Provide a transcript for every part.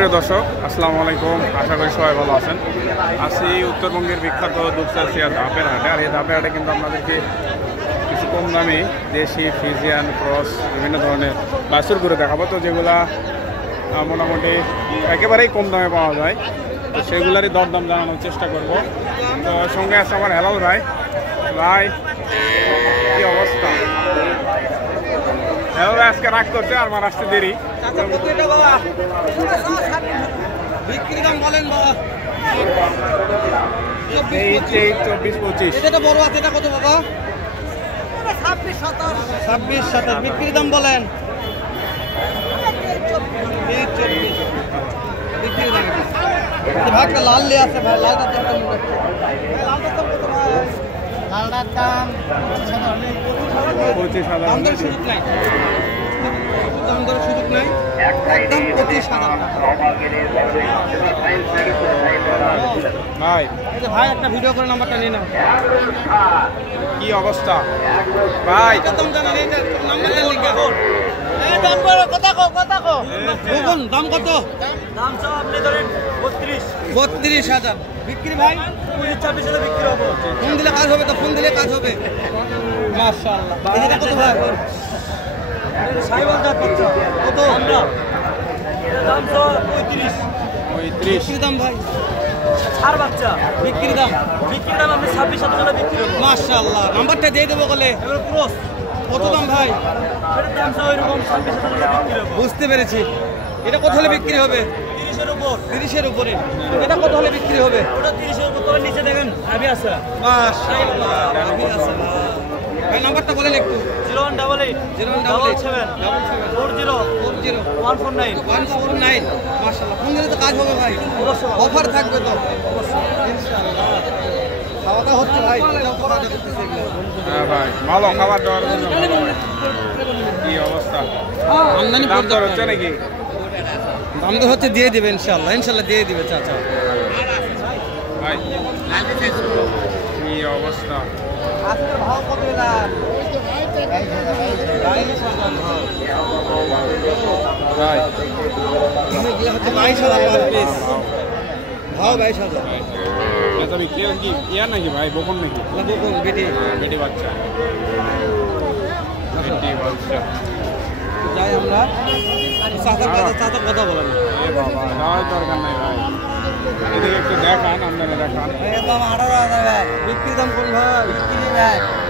প্রিয় দর্শক, আসসালামু আলাইকুম। আশা করি সবাই ভালো আছেন। আছি উত্তরবঙ্গের বিখ্যাত দুপচাচিয়া ধাপের হাটে। আর এই ধাপের হাটে কিন্তু আপনাদেরকে কিছু কম দামে দেশি, ফ্রিজিয়ান, ক্রস বিভিন্ন ধরনের বাছুর করে দেখাবো, তো যেগুলা মোটামুটি একেবারেই কম দামে পাওয়া যায়, তো সেগুলারই দরদাম জানানোর চেষ্টা করব। তো সঙ্গে আছে আমার হেলাল ভাই। ভাই কি অবস্থা? হেলাল ভাই আজকে রাগ করছে, আর আমার আসতে দেরি। বিক্রি দাম বলেন 24-25 এটা বড় আছে, এটা কত বাবা? 26-27 বিক্রি দাম বলেন। বিক্রি দাম ভাগটা লাল লে আছে ভাই, লালটার দাম কত? লালটার দাম 25,000। দাম দর সুযোগ নাই, দাম দর সুযোগ নাই, একদম 25,000 ভাই ভাই একটা ভিডিও করে নাম্বারটা নিয়ে নাও। কি অবস্থা ভাই? দাম জানেন, এইটা নাম্বারটা লিখা হোক। এই দাম বলো, কথা কো বলুন। দাম কত? দাম সব আপনি ধরেন 32,000 বিক্রি ভাই। 25-26 বিক্রি হবে। ফোন দিলে কাজ হবে, তো ফোন দিলে কাজ হবে। মাশাআল্লাহ। এটা কত ভাই? এটা সাইবাল দাম কত? আমরা দাম তো 35 বিক্রি দাম ভাই। আর বাচ্চা বিক্রি দাম আপনি 26,000 বিক্রি হবে। মাশাআল্লাহ। নাম্বারটা দিয়ে দেবো বলে। এবার ক্রস কত দাম ভাই? এটার দাম তো এরকম 26,000 বিক্রি হবে। বুঝতে পেরেছি। এটা কত হলে বিক্রি হবে? 30-এর উপরে। এটা কত হলে বিক্রি হবে? ওটা 30-এর উপর। তবে নিচে দেখেন আমি আছে। মাশাআল্লাহ, আমি আছে ভাই। নাম্বারটা বলেন একটু। 0188 017 40 149। মাশাআল্লাহ। ফোন দিলে তো কাজ হবে ভাই, অফার থাকবে তো ইনশাআল্লাহ। খাওয়া দাওয়া হচ্ছে ভাই? হ্যাঁ ভাই, ভালো খাবার দাবার জন্য ভালো ভাই। কি অবস্থা? আমদানি দাম দর হচ্ছে নাকি? দাম দর হচ্ছে, দিয়ে দিবে ইনশাআল্লাহ। দিয়ে দিবে চাচা ভাই কি অবস্থা? আজকের ভাও কত এলাম? ভাই 22,000 পার পিস। ভাও 22,000। এটা বিক্রি কি ইয়ার নাকি ভাই? বকন নাকি? বকন বেটি বাচ্চা। যাই আমরা চাচা কথা বলেন। বাবা যাওয়ার দরকার নাই ভাই, এদিকে একটু দেখান, আমদানি দেখান। দাম 18,000 ভাই। বিক্রি দাম কোন ভাই?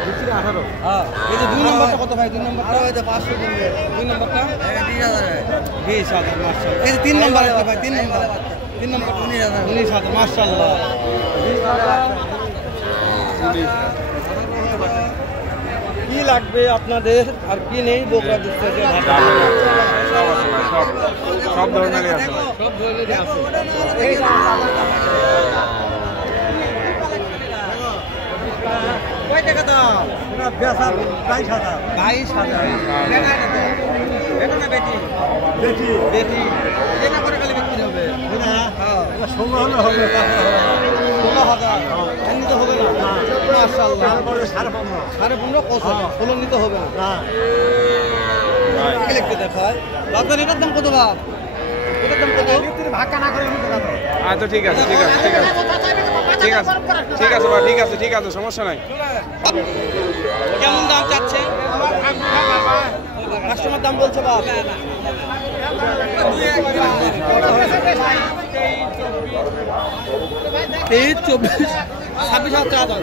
বিক্রি 18। হ্যাঁ। এই যে 2 নম্বরটা কত ভাই? 2 নম্বরটা 500 কিনবে। 2 নম্বরটা 20,000 মাশাআল্লাহ। এই যে 3 নম্বর আছে ভাই, 3 নম্বর 19,000 মাশাআল্লাহ। কি লাগবে আপনাদের আর কি নেই? বকরা দিচ্ছে সব ধরনেরই আছে। কয় টাকা দাম? 22,000। বেটি এটা করে খালি বিক্রি হবে। 16,000 নিতে হবে না। মাশাআল্লাহ। 15.5 কত? 16 নিতে হবে না। লিখতে দেখায়। আপনার এটার দাম কত ভাব? এটার দাম কত? ভাগ না করে নিতে হবে। আচ্ছা ঠিক আছে ভাই, ঠিক আছে, সমস্যা নাই। কেমন দাম চাচ্ছেন? কাস্টমার দাম বলছে বাপ। 23-24 26,000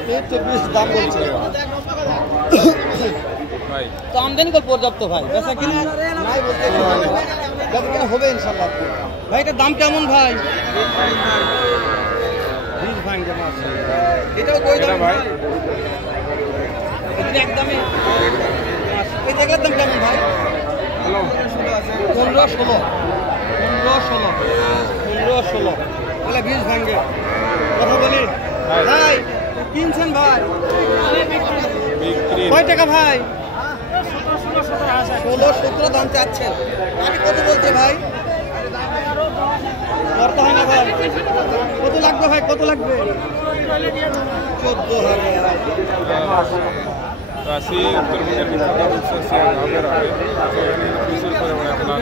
দাম বলছে ভাই। তো আমদানি কল পর্যাপ্ত ভাই, বেচা কিনা নাই বলতে বেচা কিনা হবে ইনশাআল্লাহ। ভাই এটার দাম কেমন ভাই? 20 ভাঙবে মাছ। এটাও কই দাম ভাই? এটা একদমই। এই দেখলার দাম কেমন ভাই? হ্যালো 15-16 বলে 20 ভাঙবে। কথা বলি ভাই, কিনছেন ভাই? বিক্রি কয় টাকা ভাই? 16-17 দাম চাচ্ছেন। আমি কত বলছে ভাই? করতে হয় না ভাই। কত লাগবে ভাই? কত লাগবে? 14,000। আসি উত্তরবঙ্গের বিখ্যাত দুপচাচিয়া ধাপের হাটে। প্রচুর পরিমাণে আপনার